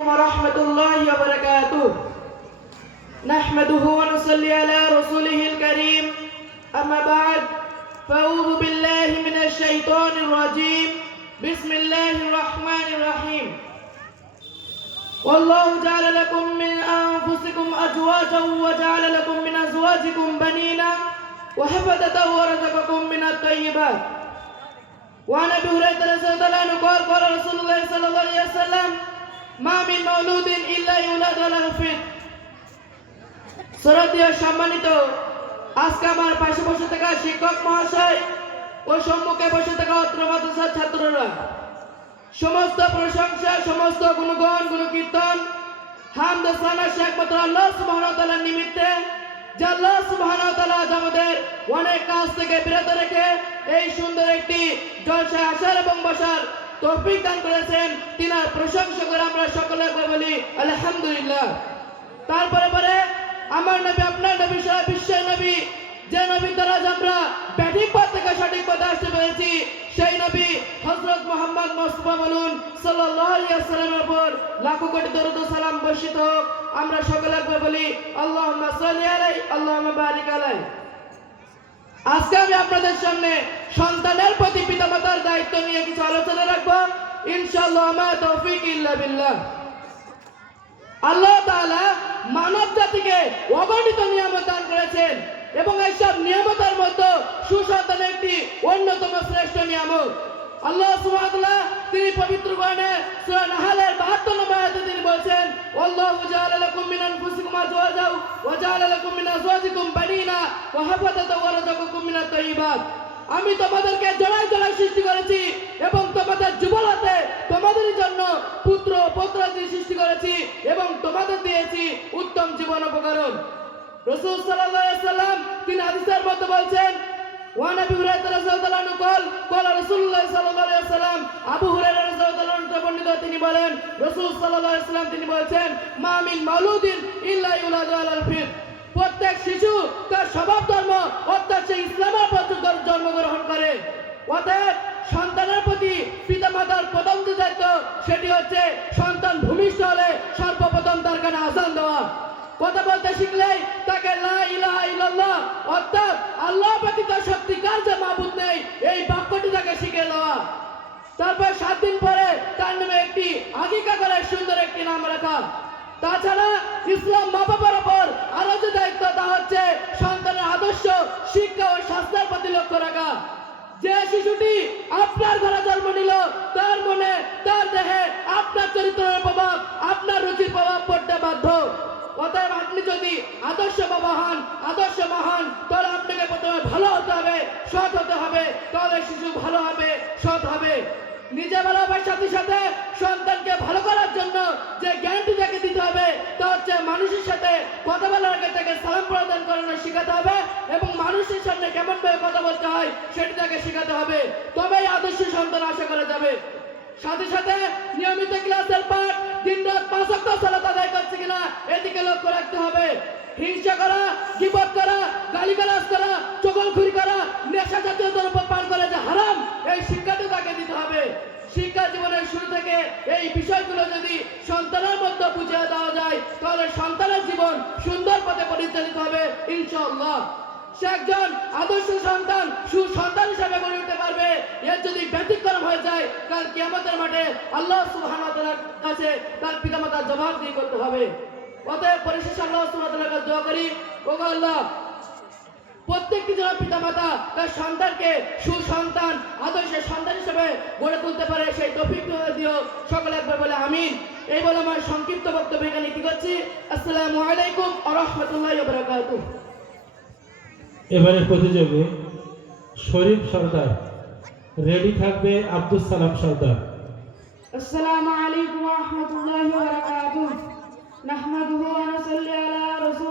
ورحمة الله وبركاته نحمده ونصلي على رسوله الكريم أما بعد فأعوذ بالله من الشيطان الرجيم بسم الله الرحمن الرحيم والله جعل لكم من أنفسكم أزواجا وجعل لكم من أزواجكم بنينا وحفظة ورزقكم من الطيبات وعن أبي هريرة رضي الله عنه قال رسول الله صلى الله عليه وسلم মা মিন মাউলুদিন ইল্লা ইউলাদু আলা ফিত। শ্রদ্ধেয় সম্মানিত, আজকে আমার পাশে বসে থাকা শিক্ষক মহাশয় ও সম্মুখে বসে থাকা অত্র মাদ্রাসার ছাত্ররা, সমস্ত প্রশংসা, সমস্ত গুণগান, গুণকীর্তন, হামদ ও সানা একমাত্র আল্লাহ সুবহানাহু ওয়া তাআলার নিমিত্তে, যে আল্লাহ সুবহানাহু ওয়া তাআলা আমাদের অনেক কাজ থেকে বিরত রেখে এই সুন্দর একটি জলসায় আসার এবং বসার তৌফিক দান করেছেন। তিনার প্রশংসা করে আমরা সকলে বলি আলহামদুলিল্লাহ। তারপরে পরে আমার নবী, আপনার নবী, সারা বিশ্বের নবী, যে নবীর দ্বারা আমরা ব্যাঠিক পথ থেকে সঠিক পথে আসতে পেরেছি, সেই নবী হযরত মুহাম্মদ মুস্তাফা বলুন সাল্লাল্লাহু আলাইহি ওয়াসাল্লামের উপর লাখো কোটি দরুদ ও সালাম বর্ষিত হোক। আমরা সকলে বলি আল্লাহুম্মা সাল্লি আলাইহি আল্লাহুম্মা বারিক আলাইহি। আজকে আমি আপনাদের সামনে সন্তানের প্রতি পিতামাতার দায়িত্ব নিয়ে কিছু আলোচনা রাখবো ইনশাআল্লাহ। আমার তৌফিক ইল্লা বিল্লাহ। আল্লাহ তাআলা মানব জাতিকে অগণিত নিয়ামত দান করেছেন এবং এইসব নিয়ামতের মধ্যে সুসন্তান একটি অন্যতম শ্রেষ্ঠ নিয়ামত। আল্লাহ সুবহানাহু ওয়া তাআলা তিনি পবিত্র কোরআনে সূরা নাহলের 72 নম্বর আয়াতে তিনি বলেন, আল্লাহু জাআলা লাকুম মিন আনফুসিকুম আজওয়াজাও ওয়া জাআলা লাকুম মিন আজওয়াজিকুম বানিনা ওয়া হাফাযাতা ওয়া রাযাকাকুম মিনাত তাইয়্যিবাত। আমি তোমাদেরকে জড়াই জড়াই সৃষ্টি করেছি এবং তোমাদের যুবরাতে তোমাদের জন্য পুত্র পৌত্রাদি সৃষ্টি করেছি এবং তোমাদের দিয়েছি উত্তম জীবন উপকরণ। রাসূল সাল্লাল্লাহু আলাইহি ওয়াসাল্লাম তিনি হাদিসের মধ্যে বলেন, ওয়া নবী হুরায়রা রাদিয়াল্লাহু আনহু قال রাসূলুল্লাহ সাল্লাল্লাহু আলাইহি ওয়াসাল্লাম, আবু হুরায়রা রাদিয়াল্লাহু আনহু বর্ণিত তিনি বলেন, রাসূল সাল্লাল্লাহু আলাইহি ওয়াসাল্লাম তিনি বলেছেন, মা মিন মাউলুদিন ইল্লা ইউলাদু আলাল ফিত। প্রত্যেক শিশু তার স্বভাব ধর্ম অর্থাৎ সে ইসলামের পথে জন্মগ্রহণ করে। অতএব সন্তানের প্রতি পিতামাতার প্রথম যে দায়িত্ব সেটি হচ্ছে সন্তান ভূমিষ্ঠ হলে সর্বপ্রথম তার কানে আযান দেওয়া। কথা বলতে শিখলেই তাকে লা ইলাহা ইল্লাল্লাহ অর্থাৎ আল্লাহ ব্যতীত সত্যিকার যে মাবুদ নেই এই বাক্যটি তাকে শিখিয়ে দেওয়া। তারপর 7 দিন পরে তার নামে একটি আকিকা করে সুন্দর একটি নাম রাখা। তাছাড়া ইসলাম মা বাবার উপর আরো যে দায়িত্ব তা হচ্ছে সন্তানের আদর্শ, শিক্ষা ও স্বাস্থ্যের প্রতি লক্ষ্য রাখা। যে শিশুটি আপনার ঘরে জন্ম নিল তার মনে, তার দেহে আপনার চরিত্রের প্রভাব, আপনার রুচির প্রভাব পড়তে বাধ্য। অতএব আপনি যদি আদর্শ বাবা হন, আদর্শ মা হন, তাহলে আপনাকে প্রথমে ভালো হতে হবে, সৎ হতে হবে, তাহলে শিশু ভালো হবে, সৎ হবে। নিজে ভালো হবার সাথে সাথে সন্তানকে ভালো করার জন্য যে জ্ঞানটি তাকে দিতে হবে তা হচ্ছে মানুষের সাথে কথা বলার আগে তাকে সালাম প্রদান করানো শেখাতে হবে এবং মানুষের সামনে কেমন ভাবে কথা বলতে হয় সেটি তাকে শেখাতে হবে। তবেই আদর্শ সন্তান আশা করা যাবে। সাথে সাথে নিয়মিত ক্লাসের পাঠ, দিনরাত 5 ওয়াক্ত সালাত আদায় করছে কিনা এদিকে লক্ষ্য রাখতে হবে। হিংসা করা, গীবত করা, গালিগালাজ করা, চগলখুরি করা, নেশা জাতীয় দ্রব্য পান করা যে হারাম এই শিক্ষাটি তাকে দিতে হবে। শিক্ষা জীবনের শুরু থেকে এই বিষয়গুলো যদি সন্তানের মধ্যে বুঝিয়ে দেওয়া যায় তাহলে সন্তানের জীবন সুন্দর পথে পরিচালিত হবে ইনশাআল্লাহ। সে একজন আদর্শ সন্তান, সুসন্তান হিসেবে গড়ে উঠতে পারবে। এর যদি ব্যতিক্রম হয়ে যায় কাল কিয়ামতের মাঠে আল্লাহ সুবহানাহু ওয়া তাআলার কাছে তার পিতামাতার জবাবদিহি করতে হবে। অতএব পরিশেষে আল্লাহ সুবহানাহু ওয়া তাআলার কাছে দোয়া করি, ওগো আল্লাহ, প্রত্যেকটি যারা পিতামাতা তার সন্তানকে সুসন্তান, আদর্শ সন্তান হিসেবে গড়ে তুলতে পারে সেই তৌফিক দিও। সকলে একবার বলে আমিন। এই বলে আমার সংক্ষিপ্ত বক্তব্য এখানে কি করছি। আসসালামু আলাইকুম ওয়া রাহমাতুল্লাহি ওয়া বারাকাতুহু। এবারের প্রতিযোগী শরীফ সরদার, রেডি থাকবে আব্দুল সালাম সরদার। আসসালামু আলাইকুম ওয়া রাহমাতুল্লাহি ওয়া বারাকাতুহু। নাহমাদুহু ওয়া নুসাল্লি আলা রাসূল